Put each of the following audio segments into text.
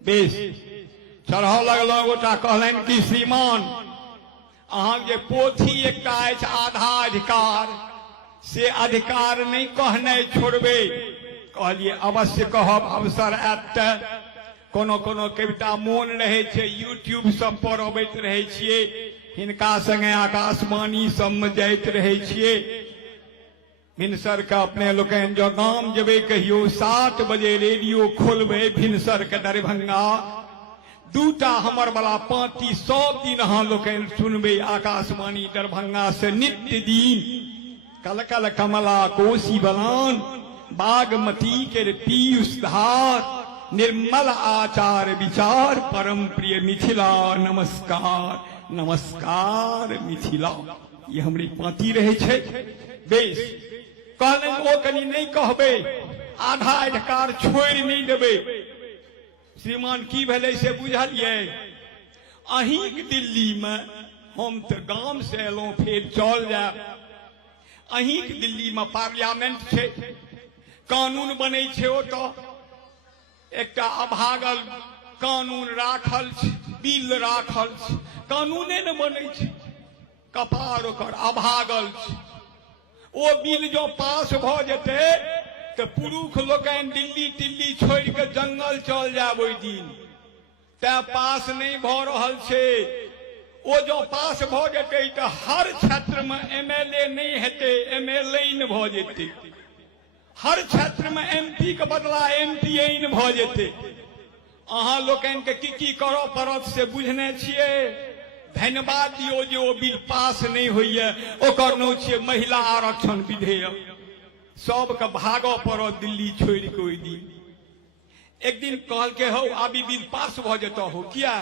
Base चढ़ लगल गोटा कहलन कि श्रीमान अहाँ जे पोथी एकटा अछि आधा अधिकार से अधिकार नहीं कहने छोड़बे। कहलिए अवश्य कहब, अवसर आयत त कोनो कोनो कविता मोन रहे छे यूट्यूब सब पर अबैत रहे छिए, हिनका संगे आकाशवाणी सब में जाइत रहे छिए। भिनसर के अपने लोकन जो गाम जेबे कहियो 7 बजे रेडियो खोलबे भिनसर के दरभंगा, दूटा हमर वाला पांती 100 दिन अहाँ लोकन सुनबे आकाशवाणी दरभंगा से नित्य दिन। कल कल कमला कोसी बलान, बागमती के पीयूष धार, निर्मल आचार विचार, परम प्रिय मिथिला नमस्कार नमस्कार मिथिला। ये हमारी पाती रहे छे। बेस कहलन ओ कनी नहीं कहबे, आधा अधिकार छोड़ नहीं देबे। श्रीमान की भेले से बुझलिए, अहीं के दिल्ली में हम तो गांव से एलों फिर चल जाए। अहीं के दिल्ली में पार्लियामेंट छे, कानून बने छे, ओतो एकटा अभागल कानून राखल छे, बिल राखल छे, कानूने न बने छे, कपार ओकर अभागल छे। ओ बिल जो पास भ जेते तो पुरुष लोकन दिल्ली टिल्ली छोड़ के जंगल चल जाब ओई दिन, ते पास नहीं भ रहल छे। ओ जो पास भ जेते तो हर क्षेत्र में एमएलए नहीं हेते, एमएलए भ जेते। हर क्षेत्र में एमपी के बदला एमपीएन भ जेते। अहाँ लोकन के की करऽ पड़त से बुझने छिए। धन्यवाद दियो जे ओ बिल पास नहीं होइए, ओकर नाम छिए महिला आरक्षण विधेयक। सबके भागऽ पड़त दिल्ली छोड़ के ओई दिन। एक दिन कहल के हो आबी बिल पास भ जेतो हो, किया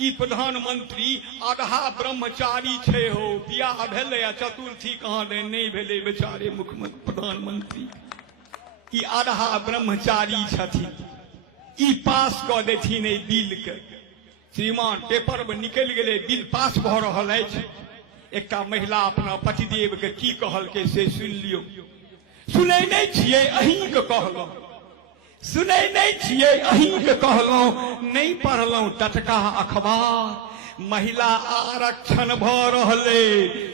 ई प्रधानमंत्री आधा ब्रह्मचारी छे हो, बियाह भेले आ चतुर्थी कहाँ दे नहीं भेले बेचारे मुख्यमंत्री प्रधानमंत्री, ई आधा ब्रह्मचारी छथिन, ई पास क देथिन ए बिल के। श्रीमान पेपर में निकल गेले, बिल पास भ रहल अछि। एकटा महिला अपना पतिदेव के की कहल के से सुन लियो। सुनै नहीं छिए अहीं के कहलौं, सुनै नहीं छिए अहीं के कहलौं, नहीं पढ़लौं टटका अखबार। महिला आरक्षण भ रहले,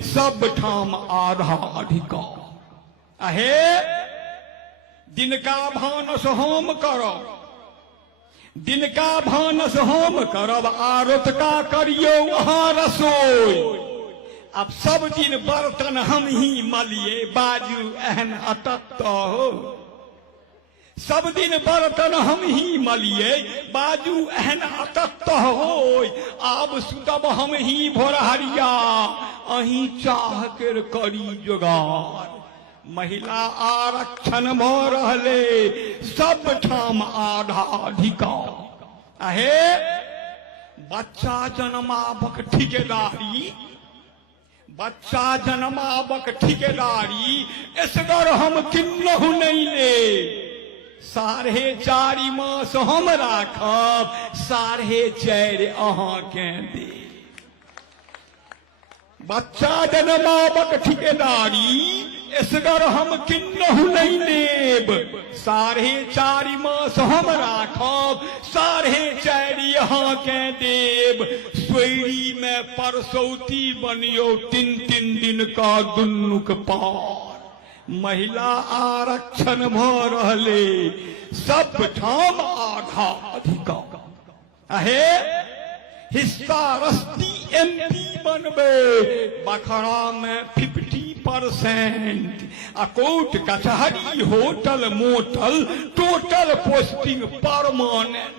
सब ठाम आधा अधिकार। अहे दिनका भानस हम करब, दिनका भानस हम करब, आरतका करियो अहाँ रसोई। अब सब दिन बर्तन हम ही मलिए, बाजू एहन अटत हो। सब दिन बर्तन हम ही मलिए, बाजू एहन अटत हो। आब सुतब हम ही भोरहरिया, अहीं चाह कर करी जोगार। महिला आरक्षण भ रहले, सब ठाम आधा अधिकार। अहे बच्चा जन्माबक ठिकेदारी, बच्चा जन्माबक ठिकेदारी असगर हम किन्नहु नहीं ले। 4.5 मास हम राखब, 4.5 अहाँ के दे। बच्चा जन्माबक ठिकेदारी असगर हम किन्नहु नहीं लेब। 4.5 मास हम राखब, 4.5 अहाँ के देब। सोयरी में परसौती बनियो, 3 दिन का दुन्नुक पार। महिला आरक्षण भ रहले, सब ठाम आधा अधिकार। अहे हिस्सा रस्ती एमपी बनबे, बखरा में 50%। आ कोर्ट कचहरी hotel motel total posting permanent.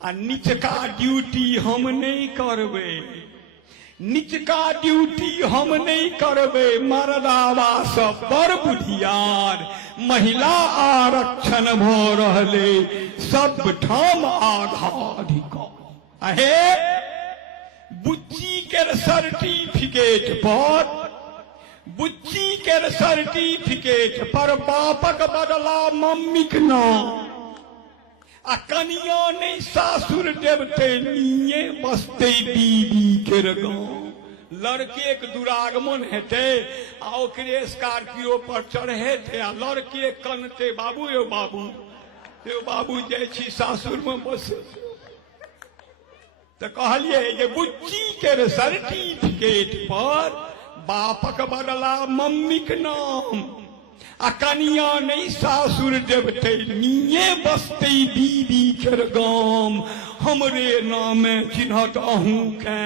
आ निचका ड्यूटी हम नहीं करबे, निचका ड्यूटी हम नहीं करबे। मर्दावा सब बड़ बुधियार, महिला आरक्षण भ रहले, सब ठाम आधा अधिकार। अहे बुच्ची के सर्टिफिकेट पर, बुच्ची के सर्टिफिकेट पर बापक बदला मम्मीक नाम। आ कनिया नहीं सासुर देवते निये बसते बीबी के गाँव। लड़के के दुरागमन हेते, आ ओकरे स्कॉर्पियो पर चढ़े थे, आ लड़के कनते बाबू यो बाबू, हे बाबू जाइ छी सासुर में बस तो कहलिए जे बुच्ची के सर्टिफिकेट पर बापक बदला मम्मी के नाम आ कनिया नहीं सासुर देवते निये बसते दीदी के गाम हमरे नामे चिन्हत अहूँ के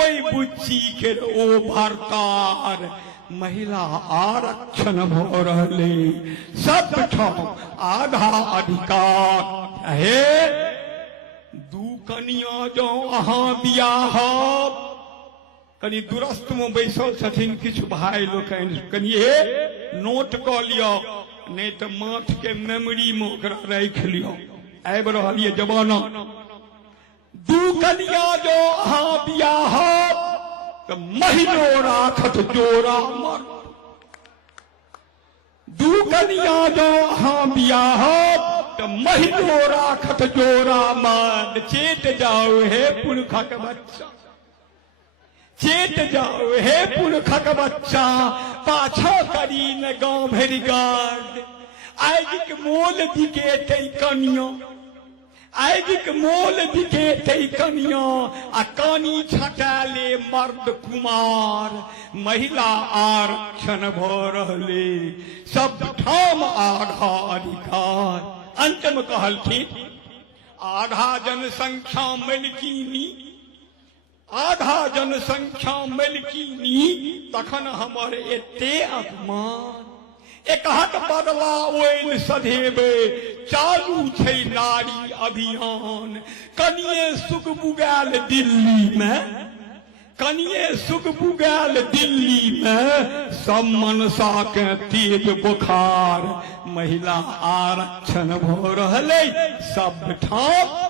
ओई बुच्ची के ओ भरतार महिला आरक्षण भ रहले सब ठाम आधा अधिकार हे दू कनिया जो अहाँ बियाह कनी दुरस्त में बैसल छथिन किछु भाई लोकन कनिए नोट क लियो नहीं तो माथ के मेमोरी में ओकरा राख लियो आबि रहल ये जमाना दू कनिया जो अहाँ बियाह तो महीनो राखत जोरा मर दू कनिया जो अहाँ बियाह तो महीनो राखत जोरा मर चेत जाओ हे पुरखक बच्चा चेत जाओ हे पुरखक बच्चा पाछा करी न गाँव भरि गार्ड आगि के मोल दिखे तई कनिया आगि के मोल दिखे तई कनिया आ कानी छटाले मर्द कुमार महिला आरक्षण भ रहले सब ठाम आधा अधिकार अंत में कहलथिन आधा जनसंख्या मलकिनी आधा जनसंख्या मलकिनी तखन हमर एते अपमान एकहक बदला ओइल सधेबे चालू छै नारी अभियान कनिये सुख बुगाल दिल्ली में कनिये सुख बुगाल दिल्ली में सब मनसा के तेज बुखार महिला आरक्षण भ रहले सब ठाम